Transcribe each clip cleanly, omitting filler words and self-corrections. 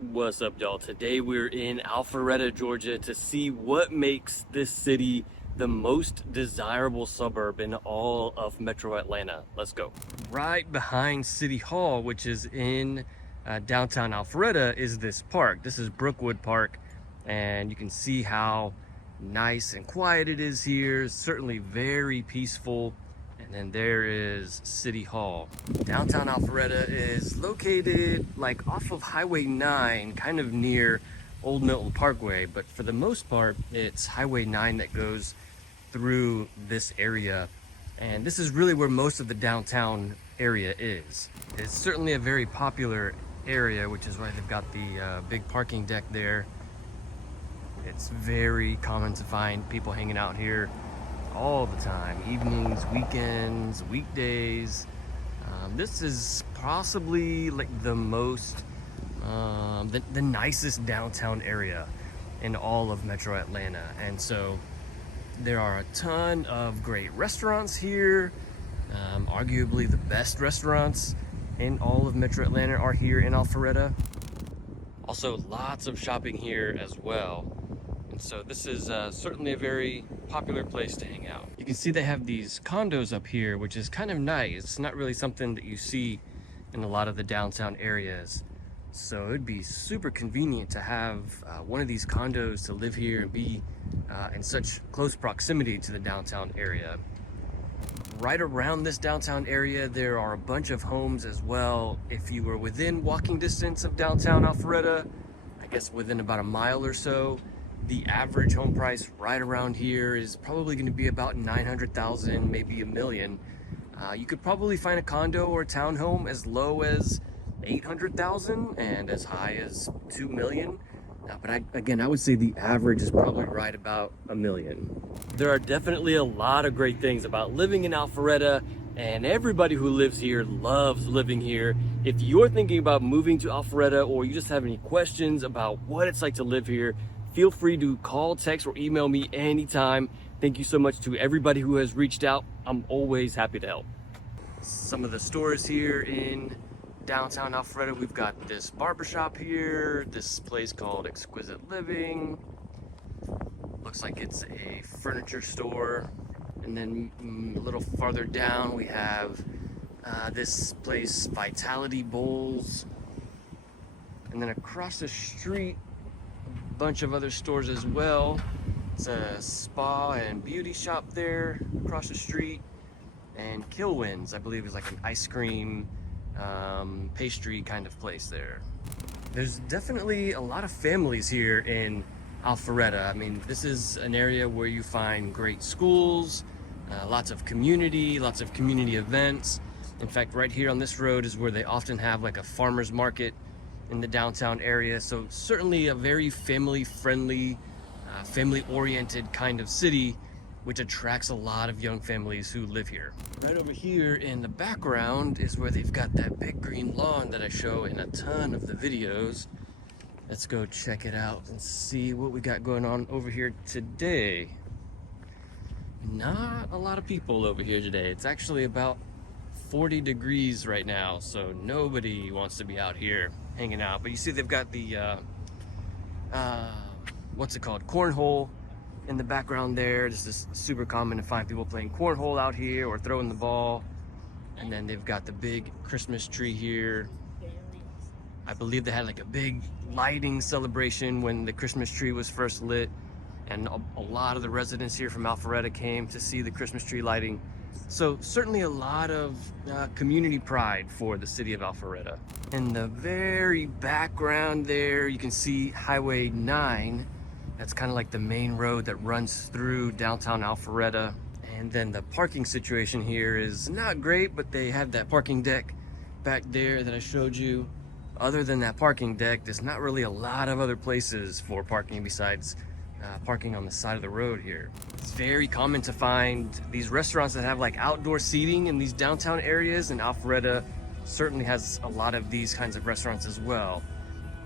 What's up, y'all? Today we're in Alpharetta, Georgia to see what makes this city the most desirable suburb in all of Metro Atlanta. Let's go. Right behind City Hall, which is in downtown Alpharetta, is this park. This is Brookwood Park, and you can see how nice and quiet it is here. It's certainly very peaceful. And then there is City Hall. Downtown Alpharetta is located like off of Highway 9, kind of near Old Milton Parkway, but for the most part, it's Highway 9 that goes through this area. And this is really where most of the downtown area is. It's certainly a very popular area, which is why they've got the big parking deck there. It's very common to find people hanging out here all the time, evenings, weekends, weekdays. This is possibly like the most, the nicest downtown area in all of Metro Atlanta. And so there are a ton of great restaurants here. Arguably the best restaurants in all of Metro Atlanta are here in Alpharetta. Also lots of shopping here as well. So this is certainly a very popular place to hang out. You can see they have these condos up here, which is kind of nice. It's not really something that you see in a lot of the downtown areas. So it'd be super convenient to have one of these condos to live here and be in such close proximity to the downtown area. Right around this downtown area, there are a bunch of homes as well. If you were within walking distance of downtown Alpharetta, I guess within about a mile or so, the average home price right around here is probably going to be about 900,000, maybe $1 million. You could probably find a condo or a townhome as low as 800,000 and as high as 2 million. But I would say the average is probably right about $1 million. There are definitely a lot of great things about living in Alpharetta, and everybody who lives here loves living here. If you're thinking about moving to Alpharetta, or you just have any questions about what it's like to live here, feel free to call, text, or email me anytime. Thank you so much to everybody who has reached out. I'm always happy to help. Some of the stores here in downtown Alpharetta, we've got this barbershop here, this place called Exquisite Living. Looks like it's a furniture store. And then a little farther down, we have this place, Vitality Bowls. And then across the street, bunch of other stores as well. It's a spa and beauty shop there across the street, and Kilwins, I believe, is like an ice cream pastry kind of place there. There's definitely a lot of families here in Alpharetta. I mean, this is an area where you find great schools, lots of community events. In fact, right here on this road is where they often have like a farmer's market in the downtown area. So certainly a very family-friendly, family-oriented kind of city, which attracts a lot of young families who live here. Right over here in the background is where they've got that big green lawn that I show in a ton of the videos. Let's go check it out and see what we got going on over here today. Not a lot of people over here today. It's actually about 40 degrees right now, so nobody wants to be out here hanging out. But you see they've got the what's it called, cornhole in the background there. This is super common to find people playing cornhole out here or throwing the ball. And then they've got the big Christmas tree here. I believe they had like a big lighting celebration when the Christmas tree was first lit, and a lot of the residents here from Alpharetta came to see the Christmas tree lighting. So certainly a lot of community pride for the city of Alpharetta. In the very background there, you can see Highway 9. That's kind of like the main road that runs through downtown Alpharetta. And then the parking situation here is not great, but they have that parking deck back there that I showed you. Other than that parking deck, there's not really a lot of other places for parking besides parking on the side of the road here. It's very common to find these restaurants that have like outdoor seating in these downtown areas, and Alpharetta certainly has a lot of these kinds of restaurants as well.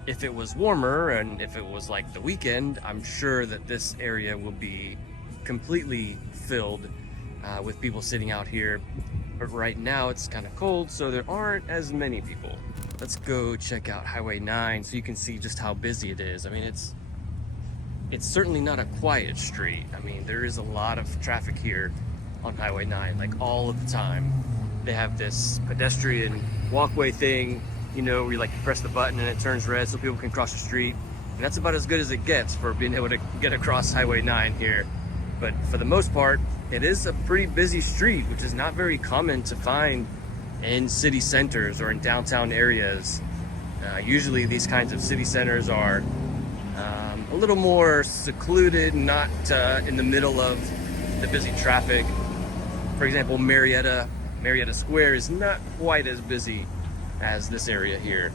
If it was warmer and if it was like the weekend, I'm sure that this area will be completely filled with people sitting out here. But right now it's kind of cold, so there aren't as many people. Let's go check out Highway 9 so you can see just how busy it is. I mean, it's certainly not a quiet street. I mean, there is a lot of traffic here on Highway 9, like all of the time. They have this pedestrian walkway thing, you know, where you like press the button and it turns red so people can cross the street. And that's about as good as it gets for being able to get across Highway 9 here. But for the most part, it is a pretty busy street, which is not very common to find in city centers or in downtown areas. Usually these kinds of city centers are a little more secluded, not in the middle of the busy traffic. For example, Marietta Square is not quite as busy as this area here.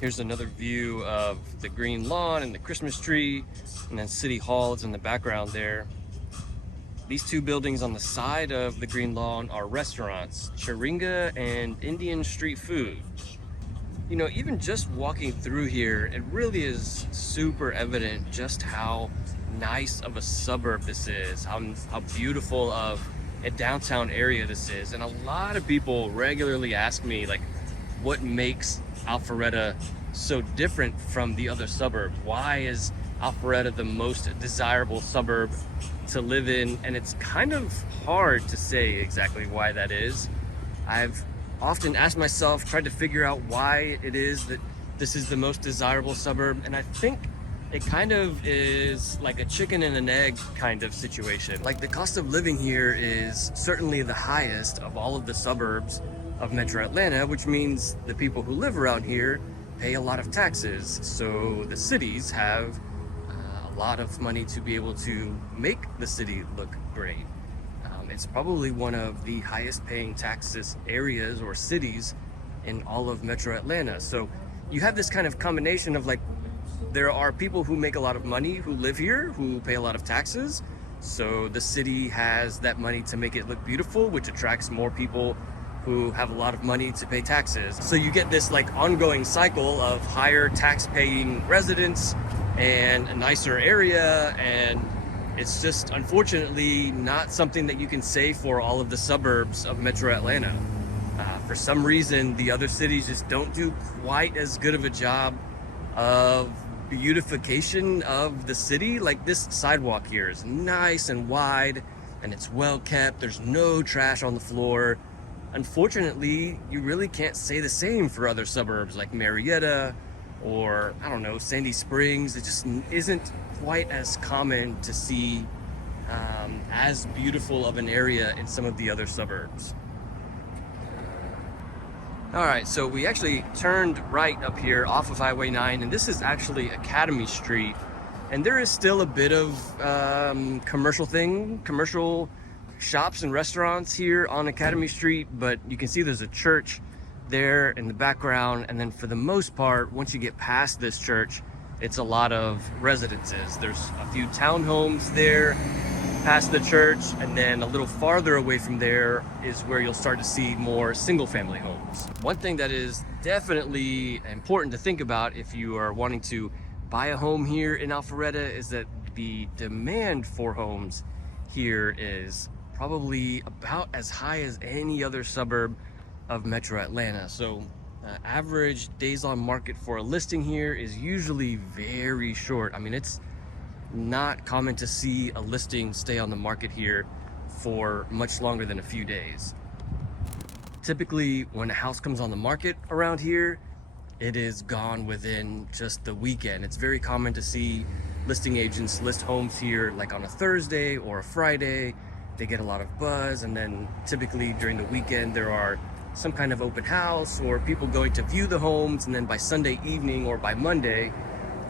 Here's another view of the green lawn and the Christmas tree, and then City Hall is in the background there. These two buildings on the side of the green lawn are restaurants, Chiringa and Indian Street Food. You know, even just walking through here, it really is super evident just how nice of a suburb this is, how beautiful of a downtown area this is. And a lot of people regularly ask me, like, what makes Alpharetta so different from the other suburbs? Why is Alpharetta the most desirable suburb to live in? And it's kind of hard to say exactly why that is. I've often asked myself, tried to figure out why it is that this is the most desirable suburb, and I think it kind of is like a chicken and an egg kind of situation. Like, the cost of living here is certainly the highest of all of the suburbs of Metro Atlanta, which means the people who live around here pay a lot of taxes. So the cities have a lot of money to be able to make the city look great. It's probably one of the highest paying taxes areas or cities in all of Metro Atlanta. So you have this kind of combination of, like, there are people who make a lot of money who live here, who pay a lot of taxes. So the city has that money to make it look beautiful, which attracts more people who have a lot of money to pay taxes. So you get this like ongoing cycle of higher tax paying residents and a nicer area, and it's just unfortunately not something that you can say for all of the suburbs of Metro Atlanta. For some reason, the other cities just don't do quite as good of a job of beautification of the city. Like, this sidewalk here is nice and wide and it's well kept. There's no trash on the floor. Unfortunately, you really can't say the same for other suburbs like Marietta or, I don't know, Sandy Springs. It just isn't quite as common to see as beautiful of an area in some of the other suburbs. All right, so we actually turned right up here off of Highway 9, and this is actually Academy Street. And there is still a bit of commercial shops and restaurants here on Academy Street, but you can see there's a church there in the background. And then for the most part, once you get past this church, it's a lot of residences. There's a few townhomes there past the church, and then a little farther away from there is where you'll start to see more single-family homes. One thing that is definitely important to think about if you are wanting to buy a home here in Alpharetta is that the demand for homes here is probably about as high as any other suburb of Metro Atlanta. So average days on market for a listing here is usually very short. I mean, it's not common to see a listing stay on the market here for much longer than a few days. Typically, when a house comes on the market around here, it is gone within just the weekend. It's very common to see listing agents list homes here like on a Thursday or a Friday. They get a lot of buzz, and then typically during the weekend there are some kind of open house or people going to view the homes, and then by Sunday evening or by Monday,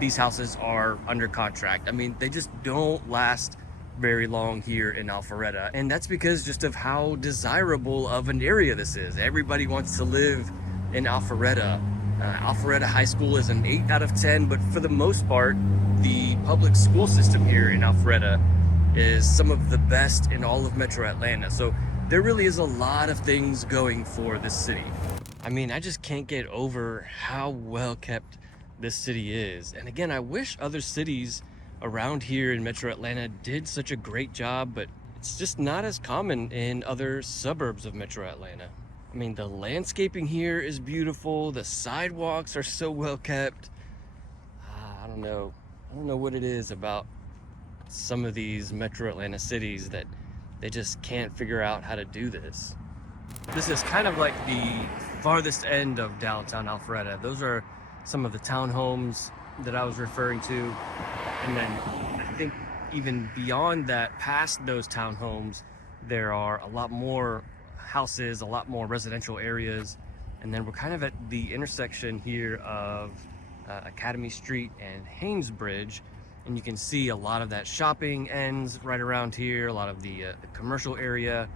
these houses are under contract. I mean, they just don't last very long here in Alpharetta, and that's because just of how desirable of an area this is. Everybody wants to live in Alpharetta. Alpharetta High School is an 8 out of 10, but for the most part, the public school system here in Alpharetta is some of the best in all of Metro Atlanta. So there really is a lot of things going for this city. I mean, I just can't get over how well kept this city is. And again, I wish other cities around here in Metro Atlanta did such a great job, but it's just not as common in other suburbs of Metro Atlanta. I mean, the landscaping here is beautiful. The sidewalks are so well kept. I don't know what it is about some of these metro Atlanta cities that they just can't figure out how to do this. This is kind of like the farthest end of downtown Alpharetta. Those are some of the townhomes that I was referring to. And then I think even beyond that, past those townhomes, there are a lot more houses, a lot more residential areas. And then we're kind of at the intersection here of Academy Street and Haynes Bridge. And you can see a lot of that shopping ends right around here. A lot of the commercial area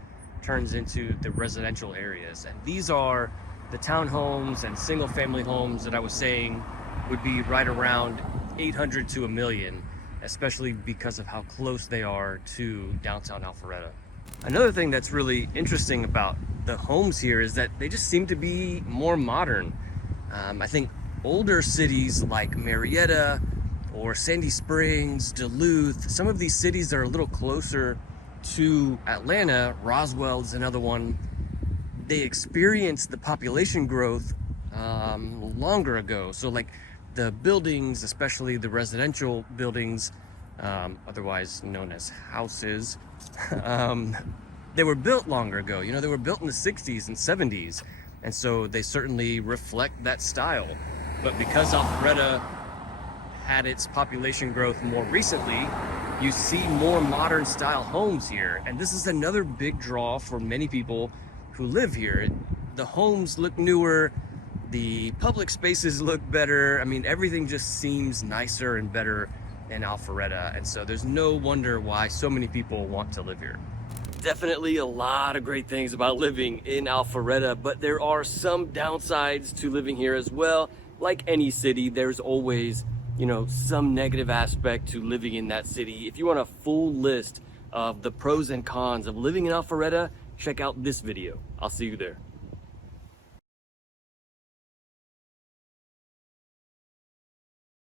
turns into the residential areas. And these are the townhomes and single family homes that I was saying would be right around 800 to a million, especially because of how close they are to downtown Alpharetta. Another thing that's really interesting about the homes here is that they just seem to be more modern. I think older cities like Marietta or Sandy Springs, Duluth, some of these cities are a little closer to Atlanta. Roswell is another one. They experienced the population growth longer ago. So like the buildings, especially the residential buildings, otherwise known as houses, they were built longer ago. You know, they were built in the 60s and 70s. And so they certainly reflect that style. But because Alpharetta had its population growth more recently, you see more modern style homes here. And this is another big draw for many people who live here. The homes look newer, the public spaces look better. I mean, everything just seems nicer and better in Alpharetta. And so there's no wonder why so many people want to live here. Definitely a lot of great things about living in Alpharetta, but there are some downsides to living here as well. Like any city, there's always, you know, some negative aspect to living in that city. If you want a full list of the pros and cons of living in Alpharetta, check out this video. I'll see you there.